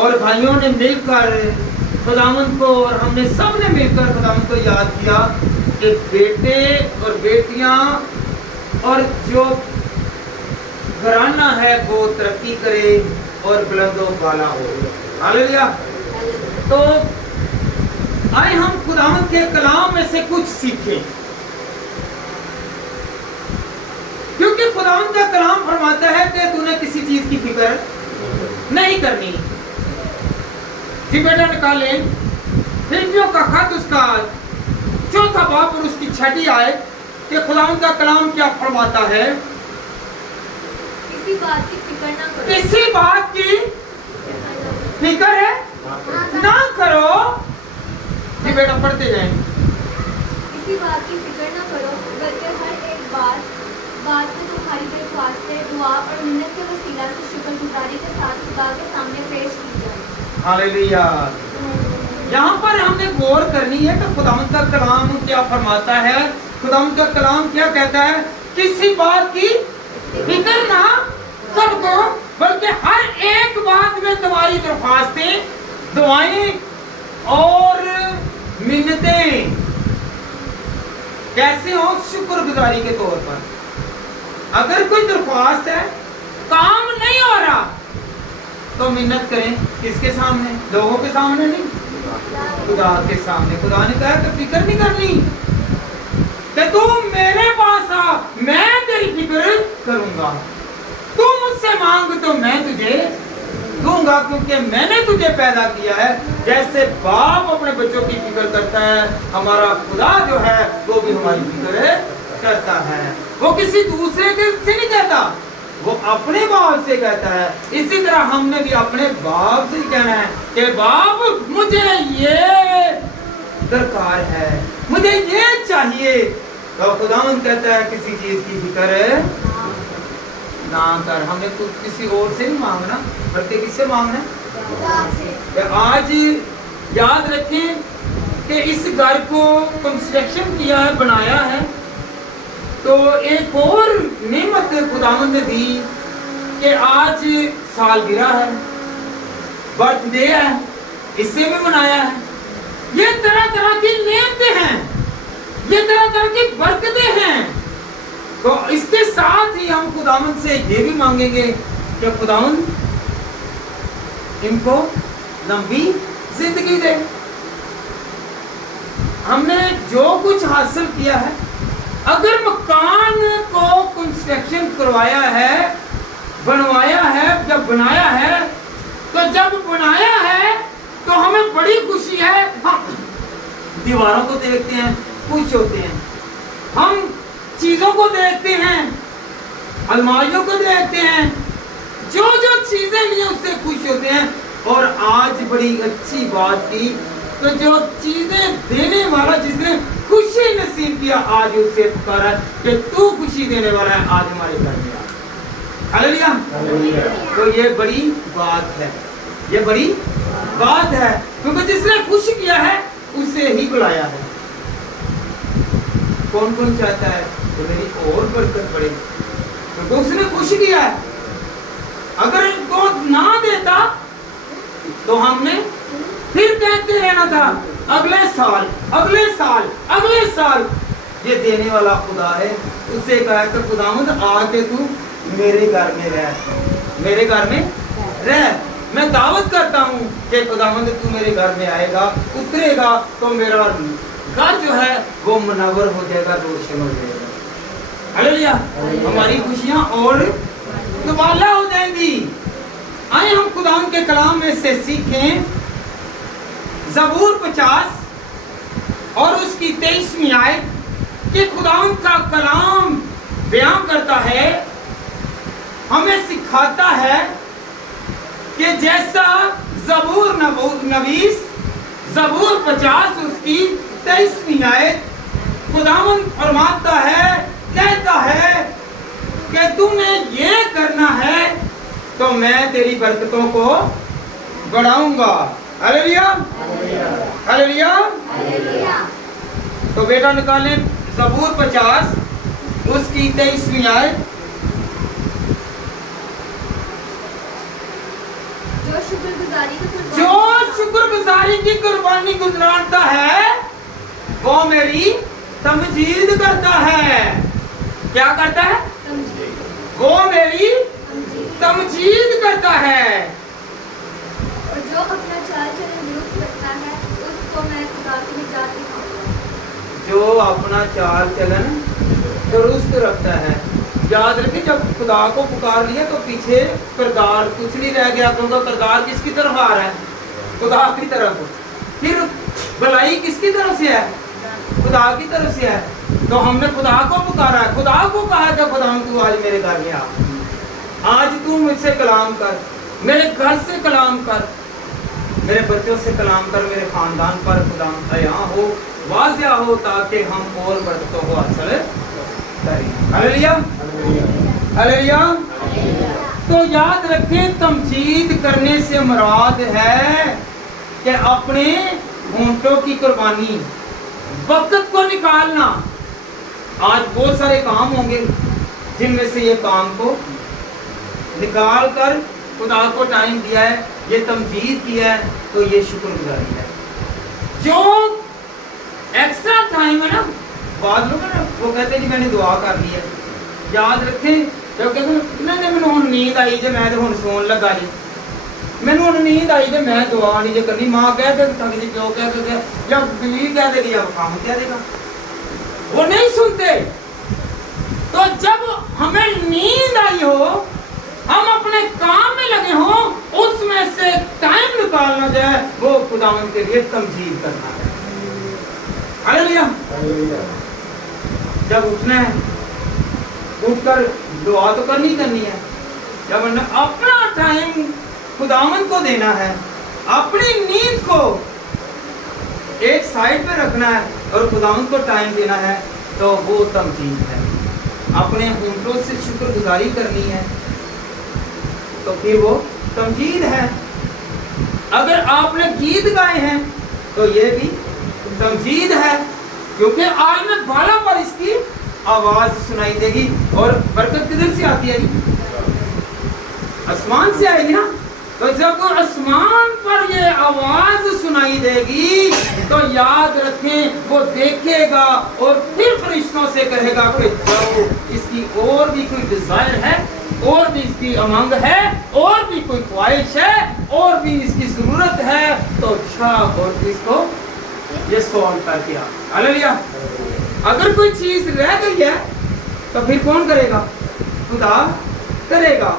اور بھائیوں نے مل کر خداوند کو اور ہم نے سب نے مل کر خداوند کو یاد کیا کہ بیٹے اور بیٹیاں اور جو گھرانہ ہے وہ ترقی کرے اور بلند و بالا ہو. ہاللیلویا. تو آئے ہم خداوند کے کلام میں سے کچھ سیکھیں، کیونکہ خداوند کا کلام فرماتا ہے کہ تو نے کسی چیز کی فکر نہیں کرنی. جی بیٹا نکالیں فلپیوں کا خط اس کا 4 باب اور اس کی 6 آیت کہ خداوند کا کلام کیا فرماتا ہے. کسی بات کی فکر نہ کرو. کسی بات کی فکر ہے نہ کرو. جی بیٹا پڑھتے جائیں. کسی بات کی فکر نہ کرو بلکہ ہر ایک بات میں تمہاری درخواستیں دعا اور منت کے وسیلہ سے شکر گزاری کے ساتھ خدا کے سامنے پیش کی جائے. ہاللیلویا. یہاں پر ہم نے غور کرنی ہے کہ خداوند کا کلام کیا فرماتا ہے. خداوند کا کلام کیا کہتا ہے؟ کسی بات کی فکر نہ کرو بلکہ ہر ایک بات میں تمہاری درخواستیں دعائیں اور منتیں کیسے ہو؟ شکر گزاری کے طور پر. اگر کوئی درخواست ہے کام نہیں ہو رہا تو منت کریں. کس کے سامنے؟ لوگوں کے سامنے نہیں، خدا کے سامنے. خدا نے کہا کہ فکر نہیں کرنی کہ تم میرے پاس آ، میں تیری فکر کروں گا. تو مجھ سے مانگ تو میں تجھے دوں گا، کیونکہ میں نے تجھے پیدا کیا ہے. جیسے باپ اپنے بچوں کی فکر کرتا ہے، ہمارا خدا جو ہے وہ بھی ہماری فکر کرتا ہے. وہ کسی دوسرے سے نہیں کہتا، وہ اپنے باپ سے کہتا ہے. اسی طرح ہم نے بھی اپنے باپ سے کہنا ہے کہ باپ مجھے یہ درکار ہے، مجھے یہ چاہیے. تو خداوند کہتا ہے کسی چیز کی فکر نہ کر. ہم نے کسی اور سے نہیں مانگنا بلکہ کس سے مانگنا ہے؟ آج یاد رکھیں کہ اس گھر کو کنسٹرکشن کیا ہے، بنایا ہے، تو ایک اور نعمت خداوند نے دی کہ آج سالگرہ ہے، برتھ ڈے ہے، اس سے بھی منایا ہے. یہ طرح طرح کی نعمتیں ہیں، یہ طرح طرح کی برکتیں ہیں. تو اس کے ساتھ ہی ہم خداوند سے یہ بھی مانگیں گے کہ خداوند ان کو لمبی زندگی دے. ہم نے جو کچھ حاصل کیا ہے، اگر مکان کو کنسٹرکشن کروایا ہے، بنوایا ہے، جب بنایا ہے تو ہمیں بڑی خوشی ہے. ہم دیواروں کو دیکھتے ہیں، خوش ہوتے ہیں. ہم چیزوں کو دیکھتے ہیں، الماریوں کو دیکھتے ہیں، جو چیزیں لی اس سے خوش ہوتے ہیں. اور آج بڑی اچھی بات کی تو جو چیزیں دینے والا جس نے خوشی نصیب کیا آج اس سے پکارا کہ تو خوشی دینے والا ہے، آج ہمارے گھر میں آ. ہاللیلویا. تو یہ بڑی بات ہے، یہ بڑی بات ہے، کیونکہ جس نے خوش کیا ہے اس سے ہی بلایا ہے. کون کون چاہتا ہے کہ میری اور برکت بڑھے؟ کیونکہ اس نے خوش کیا ہے. اگر ان کو نہ دیتا تو ہم نے پھر کہتے رہنا تھا اگلے سال اگلے سال اگلے سال. یہ دینے والا خدا ہے. اس سے کہا کہ خداوند آ کے تو میرے گھر میں رہ، میرے گھر میں رہ. میں دعوت کرتا ہوں کہ خداوند تو میرے گھر میں آئے گا، اترے گا تو میرا گھر جو ہے وہ منور ہو جائے گا، روشن ہو جائے گا. ہاللیلویا. ہماری خوشیاں اور دوبالا ہو جائیں گی. آئے ہم خداوند کے کلام میں سے سیکھیں. زبور 50 اور اس کی 23ویں آیت کہ خداوند کا کلام بیان کرتا ہے، ہمیں سکھاتا ہے کہ جیسا زبور نویس زبور 50 اس کی 23ویں آیت خداوند فرماتا ہے، کہتا ہے کہ تم نے یہ کرنا ہے تو میں تیری برکتوں کو بڑھاؤں گا. ہاللیلویا ہاللیلویا. تو بیٹا نکالیں زبور 50 اس کی 23ویں آیت. जो शुक्रगुजारी की कुर्बानी जो शुक्रगुजारी की कुर्बानी गुजराता है वो मेरी तमजीद करता है। क्या करता है? तमजीद वो मेरी तमजीद। तमजीद करता है। और जो अपना चाल चलन दुरुस्त रखता है उसको मैं खुदा की निजात दिखाऊंगा। जो अपना चाल चलन दुरुस्त रखता है। याद रखिए, जब खुदा को पुकार लिया तो पीछे किरदार कुछ नहीं रह गया, क्योंकि किरदार किसकी तरफ आ रहा है? खुदा की तरफ। फिर भलाई किसकी तरफ से है? खुदा की तरफ से है। तो हमने खुदा को पुकारा है, खुदा को कहा था खुदा तू आज मेरे घर में आ, आज तू मुझसे कलाम कर, मेरे घर से कलाम कर, मेरे बच्चों से कलाम कर, मेरे खानदान पर खुदा आया हो, वाज़िया हो, ताकि हम और बरकतों को हासिल करें। Hallelujah, hallelujah. तो याद रखें, तमजीद करने से मुराद है कि अपने होंठों की कुर्बानी, वक्त को निकालना। आज बहुत सारे काम होंगे जिनमें से ये काम को निकाल कर खुदा को टाइम दिया है, ये तमजीद किया है, तो ये शुक्रगुजारी है। जो एक्स्ट्रा टाइम है ना, बाद लोग ना वो कहते हैं जी मैंने दुआ कर ली है। याद रखें, जब कहते नहीं मैंने हुण नींद आई जे मैं हुण सोन लगा जी, मैंने हुण नींद आई जे मैं दुआ नहीं जे करनी, माँ कह दे थक जी, प्यो कह दे, जब बीवी कह देगी, जब काम कह देगा, वो नहीं सुनते। तो जब हमें नींद आई हो, हम अपने काम में लगे हो, उसमें से टाइम निकालना जो है वो खुदावंद के लिए तमजीद करना है। हालेलुया। जब उठना है, उठकर दुआ तो करनी है। जब अपना टाइम खुदावंद को देना है, अपनी नींद को एक साइड पे रखना है और खुदावंद को टाइम देना है, तो वो तमजीद है। अपने होंठों से शुक्रगुजारी करनी है, तो फिर वो तमजीद है। अगर आपने गीत गाए हैं तो ये भी तमजीद है, क्योंकि आलम बाला पर इसकी आवाज सुनाई देगी। और बरकत किधर से आती है? आसमान से आएगी ना। तो जब आसमान पर ये आवाज सुनाई देगी तो याद रखें, वो देखेगा और फिर फरिश्तों से कहेगा कि जाओ, इसकी और भी कोई डिजायर है, और भी इसकी उमंग है, और भी कोई ख्वाहिश है, और भी इसकी जरूरत है, तो अच्छा और इसको ये सॉल्व करके आ। हालेलुया। अगर कोई चीज रह गई है तो फिर कौन करेगा? खुदा करेगा।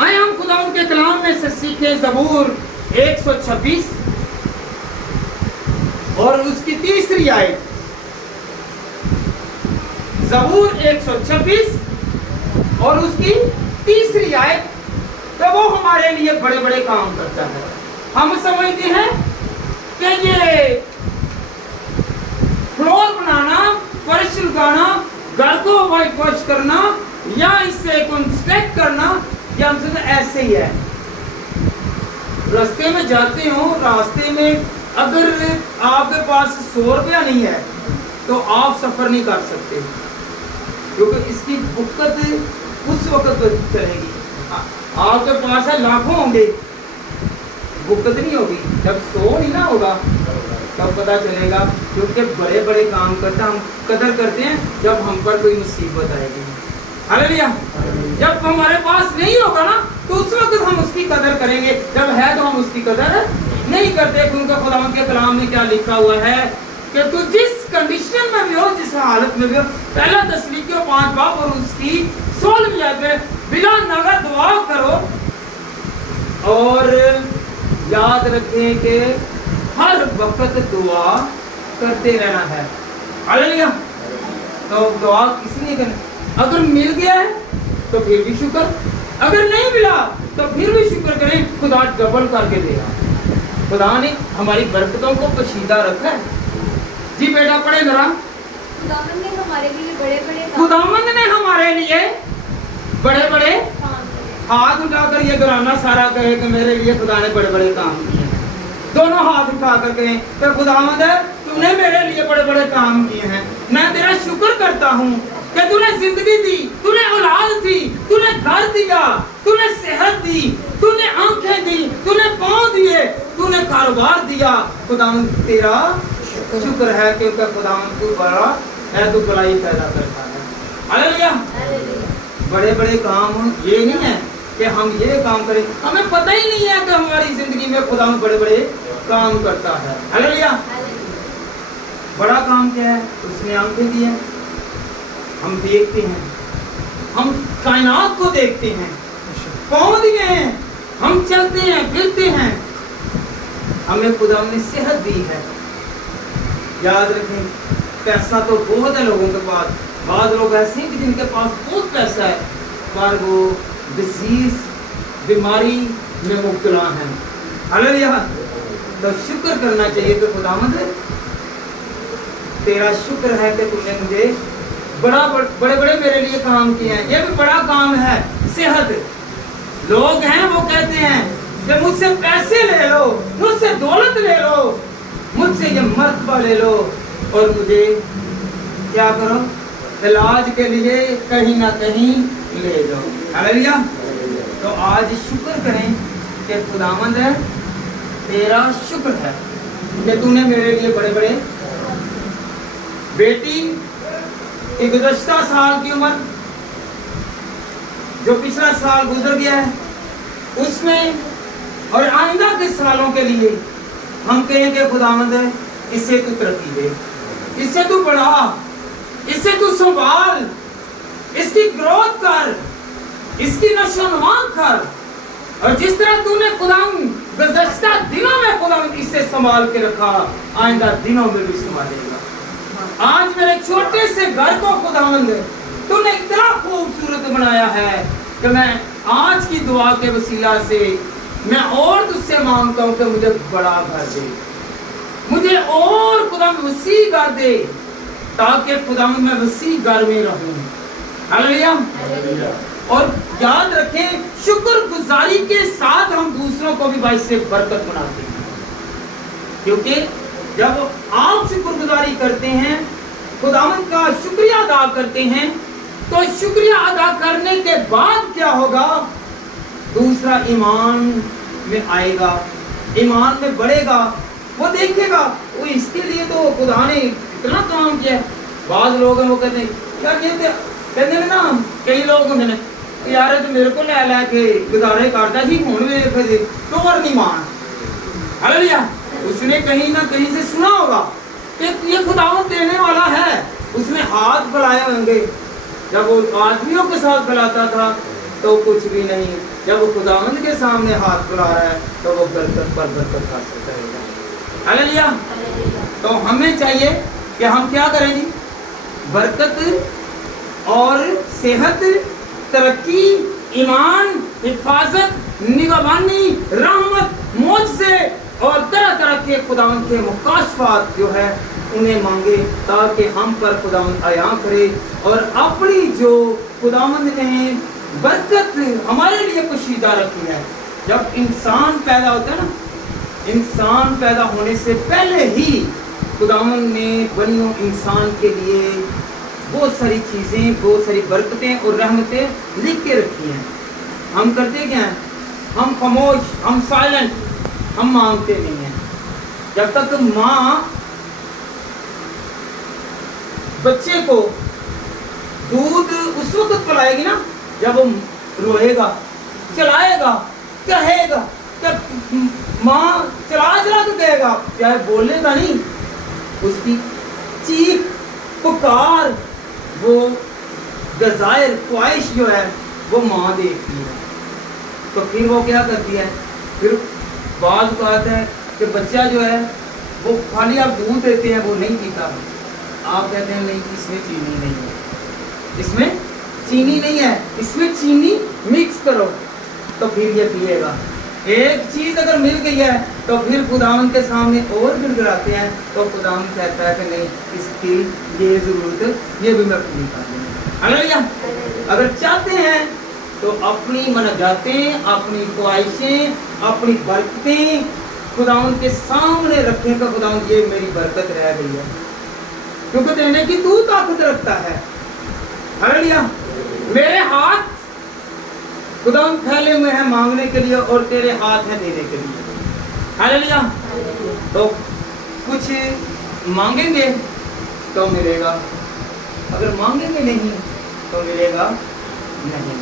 आए हम खुदा उनके कलाम में से सीखे ज़बूर 126 और उसकी तीसरी आयत। ज़बूर 126 और उसकी तीसरी आयत। तो वो हमारे लिए बड़े बड़े काम करता है। हम समझते हैं कि ये फ्लोर बनाना, फर्श लगाना, घर को वाइट वॉश करना या इससे कंस्ट्रक्ट करना, या हमसे तो ऐसे ही है। रास्ते में जाते हो, रास्ते में अगर आपके पास 100 रुपया नहीं है तो आप सफर नहीं कर सकते, क्योंकि इसकी बुकत उस वक्त चलेगी। आपके पास है लाखों होंगे, बुकत नहीं होगी। जब 100 नहीं ना होगा तब पता चलेगा, क्योंकि बड़े बड़े काम करता हम कदर करते हैं जब हम पर कोई मुसीबत आएगी। हालेलुया। जब हमारे पास नहीं होगा ना तो उस वक्त हम उसकी कदर करेंगे, जब है तो हम उसकी कदर नहीं करते। क्योंकि खुदावंद के कलाम में क्या लिखा हुआ है कि तू जिस कंडीशन में भी हो, जिस हालत में भी हो, पहला तस्लीकियों 5 बाब और उसकी 16वीं आयत में बिला नगर दुआ करो। और याद रखें कि हर वक्त दुआ करते रहना है। हालेलुया। तो दुआ किसने करनी? अगर मिल गया है तो फिर भी शुक्र, अगर नहीं मिला तो फिर भी शुक्र करें, खुदा डबल करके देगा। खुदा ने हमारी बरकतों को पोशीदा रखा है। जी बेटा पढ़े जरा। खुदावंद ने हमारे लिए बड़े-बड़े खुदावंद ने हमारे लिए बड़े बड़े काम किए। हाथ उठाकर ये घराना सारा कहे कि मेरे लिए खुदा ने बड़े बड़े काम किए हैं। दोनों हाथ उठाकर कहें तो खुदावंद तूने मेरे लिए बड़े बड़े काम किए हैं, मैं तेरा शुक्र करता हूँ कि तूने जिंदगी दी, तूने औलाद दी, तूने घर दिया, तूने सेहत दी, तूने आंखें दी, तूने कारोबार दिया, खुदावंद तेरा शुक्र है, क्योंकि खुदावंद तू बड़ा है, तू भलाई पैदा करता है। हालेलुया। बड़े बड़े काम ये नहीं है कि हम ये काम करें, हमें पता ही नहीं है कि हमारी जिंदगी में खुदावंद बड़े बड़े काम करता है। हालेलुया। बड़ा काम क्या है? उसने आंखें दी है, हम देखते हैं, हम कायनात को देखते हैं, पाँव दिए हैं, हम चलते हैं फिरते हैं, हमें खुदावंद ने सेहत दी है। याद रखें, पैसा तो बहुत है लोगों के पास, बाद लोग ऐसे हैं कि जिनके पास बहुत पैसा है पर वो डिजीज बीमारी में मुब्तला हैं। हालेलुया। तो शुक्र करना चाहिए कि खुदावंद तेरा शुक्र है कि तुमने मुझे बड़े बड़े मेरे लिए काम किए हैं। ये भी बड़ा काम है, सेहत। लोग हैं वो कहते हैं कि मुझसे पैसे ले लो, मुझसे दौलत ले लो, मुझसे ये मर्तबा ले लो और मुझे क्या करो, इलाज के लिए कहीं ना कहीं ले जाओ। हालेलुया। तो आज शुक्र करें कि खुदावंद है तेरा शुक्र है कि तूने मेरे लिए बड़े बड़े। बेटी की गुज़श्ता साल की उम्र, जो पिछला साल गुजर गया है, उसमें और आइंदा के सालों के लिए हम कहेंगे खुदावंद है इससे तू तरक्की दे, इससे तू बढ़ा, इससे तू संभाल, इसकी ग्रोथ कर, इसकी नशोनुमा कर। और जिस तरह तूने खुदावंद गुज़श्ता दिनों में खुदावंद इससे संभाल के रखा, आइंदा दिनों में भी संभालेगा। आज मेरे छोटे से घर को खुदावंद तूने इतना खूबसूरत बनाया है कि मैं आज की दुआ के वसीला से मैं और तुझसे मांगता हूँ कि मुझे बड़ा घर दे, मुझे और खुदावंद वसी घर दे, ताकि खुदावंद मैं वसी घर में रहूं। हालेलुया। और याद रखें, शुक्रगुजारी के साथ हम दूसरों को भी बाइस से बरकत बनाते हैं, क्योंकि जब आप शुक्रगुजारी करते हैं, खुदावंद का शुक्रिया अदा करते हैं, तो शुक्रिया अदा करने के बाद क्या होगा, दूसरा ईमान में आएगा, ईमान में बढ़ेगा, वो देखेगा वो इसके लिए तो खुदा ने इतना काम किया। बाद लोग वो कहते हैं क्या कहते ना, कई लोग होंगे यार तो मेरे को लै के गुजारे करता ही हुण वे तो और नहीं मान। हालेलुया। उसने कहीं ना कहीं से सुना होगा कि ये खुदावंद देने वाला है, उसने हाथ बढ़ाए होंगे। जब वो आदमियों के साथ बुलाता था तो कुछ भी नहीं, जब वो खुदावंद के सामने हाथ बुला रहा है तो वो बरकत पर बरकत हासिल करेगा। हालेलुया। तो हमें चाहिए कि हम क्या करें जी, बरकत और सेहत, तरक्की, ईमान, हिफाजत, निगहबानी, रहमत, मौज से और तरह तरह के खुदावंद के मुकाशफात जो है उन्हें मांगे, ताकि हम पर खुदावंद आया करे और अपनी जो खुदावंद ने बरकत हमारे लिए पोशीदा रखी है। जब इंसान पैदा होता है ना, इंसान पैदा होने से पहले ही खुदावंद ने बनियों इंसान के लिए बहुत सारी चीज़ें, बहुत सारी बरकतें और रहमतें लिख के रखी हैं। हम करते क्या हैं, हम खामोश, हम साइलेंट, हम मांगते नहीं हैं। जब तक माँ बच्चे को दूध उस वक्त पिलाएगी ना जब वो रोएगा, चलाएगा, कहेगा, जब माँ चला चला के कहेगा, चाहे बोलेगा नहीं, उसकी चीख पुकार, वो डिजायर, ख्वाहिश जो है वो माँ देखती है। तो फिर वो क्या करती है, फिर बात को आता है कि बच्चा जो है वो खाली आप दूध देते हैं वो नहीं पीता, आप कहते हैं नहीं इसमें चीनी नहीं है, इसमें चीनी नहीं है, इसमें चीनी मिक्स करो तो फिर ये पिएगा। एक चीज अगर मिल गई है तो फिर खुदावंद के सामने और गिड़गिड़ाते हैं, तो खुदावंद कहता है कि नहीं इसकी ये जरूरत ये भी मैं पूरी कर दूंगा। हालेलुया। अगर चाहते हैं तो अपनी मनजातें, अपनी ख्वाहिशें, अपनी बरकतें खुदावंद के सामने रखें कि खुदावंद ये मेरी बरकत रह गई है, क्योंकि देने की तू ताकत रखता है। हालेलुया। मेरे हाथ खुदावंद फैले हुए हैं मांगने के लिए और तेरे हाथ हैं देने के लिए। हालेलुया। तो कुछ मांगेंगे तो मिलेगा, अगर मांगेंगे नहीं तो मिलेगा नहीं।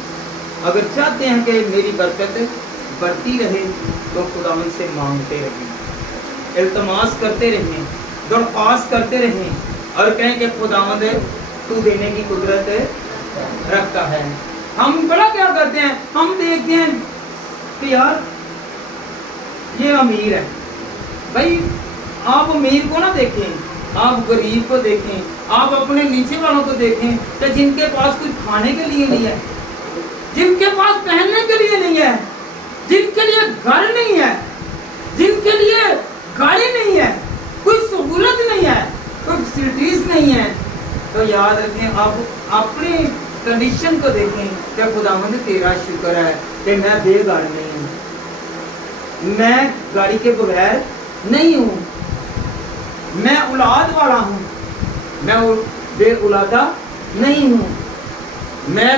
अगर चाहते हैं कि मेरी बरकत बढ़ती रहे तो खुदावन से मांगते रहें, इल्तमास करते रहें, दरख्वास्त करते रहें और कहें कि खुदावंद तू देने की कुदरत रखता है। हम बड़ा क्या करते हैं, हम देखते हैं कि यार ये अमीर है। भाई आप अमीर को ना देखें, आप गरीब को देखें, आप अपने नीचे वालों को देखें कि जिनके पास कुछ खाने के लिए नहीं है, जिनके पास पहनने के लिए नहीं है, जिनके लिए घर नहीं है, जिनके लिए गाड़ी नहीं है, कोई सहूलत नहीं है, कोई फैसिलिटीज नहीं है, तो याद रखें आप अपनी कंडीशन को देखें कि खुदावंद तेरा शुक्र है कि मैं बेघर नहीं हूँ, मैं गाड़ी के बगैर नहीं हूँ, मैं औलाद वाला हूँ, मैं बे औलादा नहीं हूँ, मैं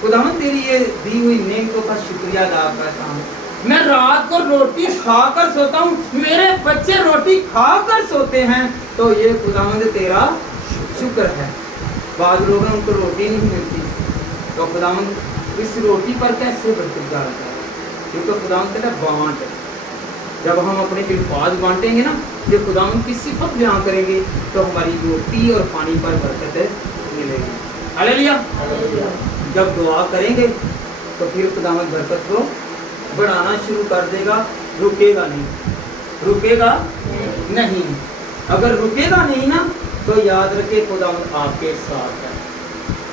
खुदावंद तेरी ये दी हुई नेमतों का शुक्रिया अदा करता हूँ। मैं रात को रोटी खाकर सोता हूँ, मेरे बच्चे रोटी खाकर सोते हैं, तो ये खुदावंद तेरा शुक्र है। बाद लोग हैं उनको रोटी नहीं मिलती, तो खुदावंद इस रोटी पर कैसे बरकत डालता है, क्योंकि खुदावंद कहता है बांट। जब हम अपने अल्फाज बांटेंगे ना, जब खुदावंद की सिफत बयां करेंगे तो हमारी रोटी और पानी पर बरकत मिलेगी। हालेलुया। जब दुआ करेंगे तो फिर खुदावंद बरकत को बढ़ाना शुरू कर देगा, रुकेगा नहीं, रुकेगा नहीं। अगर रुकेगा नहीं ना तो याद रखे खुदावंद आपके साथ है।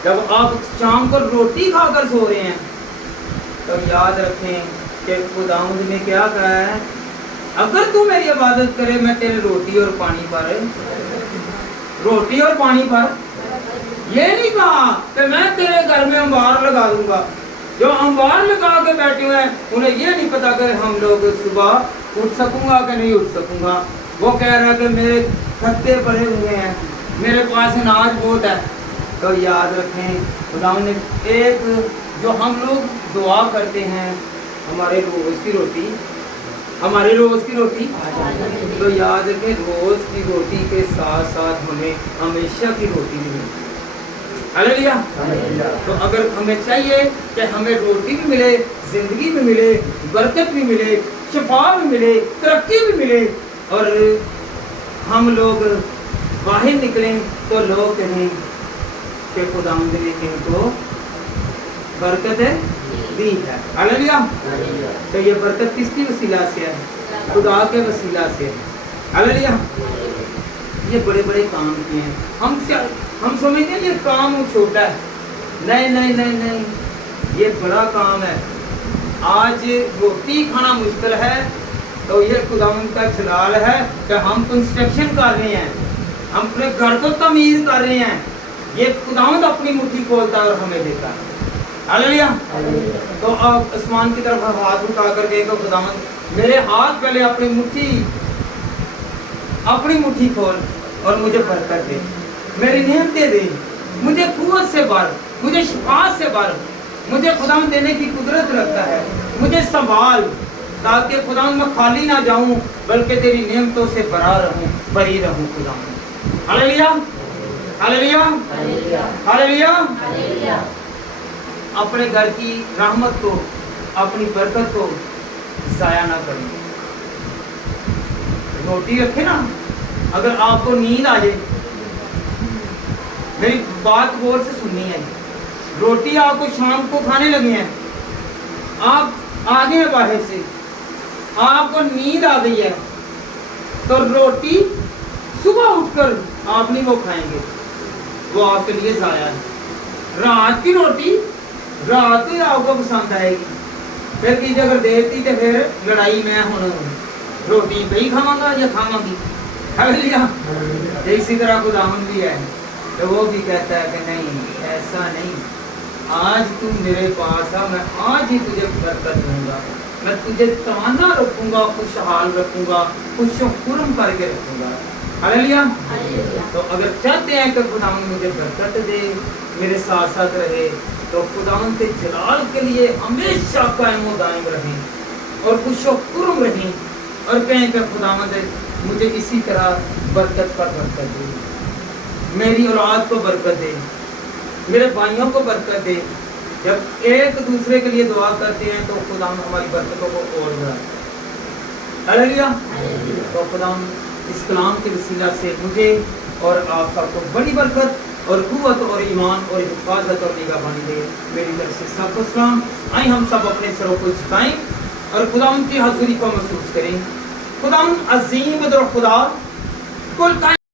जब आप शाम को रोटी खाकर सो रहे हैं तो याद रखें कि खुदावंद ने क्या कहा है, अगर तू मेरी इबादत करे मैं तेरे रोटी और पानी पर ये नहीं कहा कि मैं तेरे घर में अंबार लगा दूंगा। जो अंबार लगा के बैठे हुए हैं उन्हें ये नहीं पता कि हम लोग सुबह उठ सकूंगा कि नहीं उठ सकूंगा। वो कह रहा है कि मेरे खत्ते पड़े हुए हैं, मेरे पास अनाज बहुत है। तो याद रखें खुदावंद ने एक जो हम लोग दुआ करते हैं हमारे रोज की रोटी तो याद रखें रोज की रोटी के साथ साथ हमें हमेशा की रोटी भी मिलती है। हालेलुया। तो अगर हमें चाहिए कि हमें रोटी भी मिले, जिंदगी भी मिले, बरकत भी मिले, शिफा भी मिले, तरक्की भी मिले और हम लोग बाहर निकलें तो लोग कहें कि खुदावंद ने इनको बरकत दी है। हालेलुया। तो ये बरकत किसकी वसीला से है? खुदा के वसीला से है। हालेलुया। ये बड़े बड़े काम किए हैं, हम समझते हैं ये काम छोटा है। नहीं नहीं नहीं नहीं, ये बड़ा काम है। आज रोटी खाना मुश्किल है तो ये खुदावंद का जलाल है कि हम कंस्ट्रक्शन कर रहे हैं, हम अपने घर को तमीर कर रहे हैं। ये खुदावंद अपनी मुट्ठी खोलता है और हमें देता है। हालेलुया। तो आप आसमान की तरफ हाथ उठा कर देखो, खुदावंद मेरे हाथ पहले अपनी मुट्ठी खोल और मुझे बरकत दे, मेरी नेमतें दे, मुझे कुव्वत से भर, मुझे शिफात से भर, मुझे खुदावंद देने की कुदरत रखता है। मुझे संभाल ताकि खुदावंद मैं खाली ना जाऊं बल्कि तेरी नेमतों से भरी रहूं खुदावंद। हालेलुया। हालेलुया। हालेलुया। अपने घर की रहमत को, अपनी बरकत को जाया ना करें। रोटी रखे ना, अगर आपको नींद आ जाए, मेरी बात गौर से सुननी है। रोटी आपको शाम को खाने लगे हैं, आप आ गए हैं बाहर से, आपको नींद आ गई है, तो रोटी सुबह उठकर आप नहीं वो खाएंगे, वो आपके लिए जाया है। रात की रोटी रात ही आपको पसंद आएगी, फिर की अगर देती तो फिर लड़ाई में हूँ रोटी वही खावांगा या खावांगी। हालेलुया। इसी तरह खुदावंद भी है, तो वो भी कहता है कि नहीं, ऐसा नहीं, आज तू मेरे पास आ, मैं आज ही तुझे बरकत दूंगा, मैं तुझे ताना रखूंगा, खुशहाल रखूंगा, खुशखुर्म करके रखूंगा। हालेलुया। तो अगर चाहते हैं कि खुदावंद मुझे बरकत दे, मेरे साथ साथ रहे, तो खुदावंद के जलाल के लिए हमेशा कायम व दायम रहें और खुशखुर्म रहें اور کہیں کہ خداوند مجھے اسی طرح برکت پر برکت دے، میری اولاد کو برکت دے، میرے بھائیوں کو برکت دے۔ جب ایک دوسرے کے لیے دعا کرتے ہیں تو خدا ہماری برکتوں کو اور بڑھاتا ہے۔ ہلیلویا۔ تو خدا اس کلام کے وسیلہ سے مجھے اور آپ سب کو بڑی برکت اور قوت اور ایمان اور حفاظت اور نگہبانی دے۔ میری طرف سے سب کو سلام۔ آئیں ہم سب اپنے سروں کو جھکائیں اور خدا ان کی حضوری کو محسوس کریں۔ خدا عظیم اور خدا کل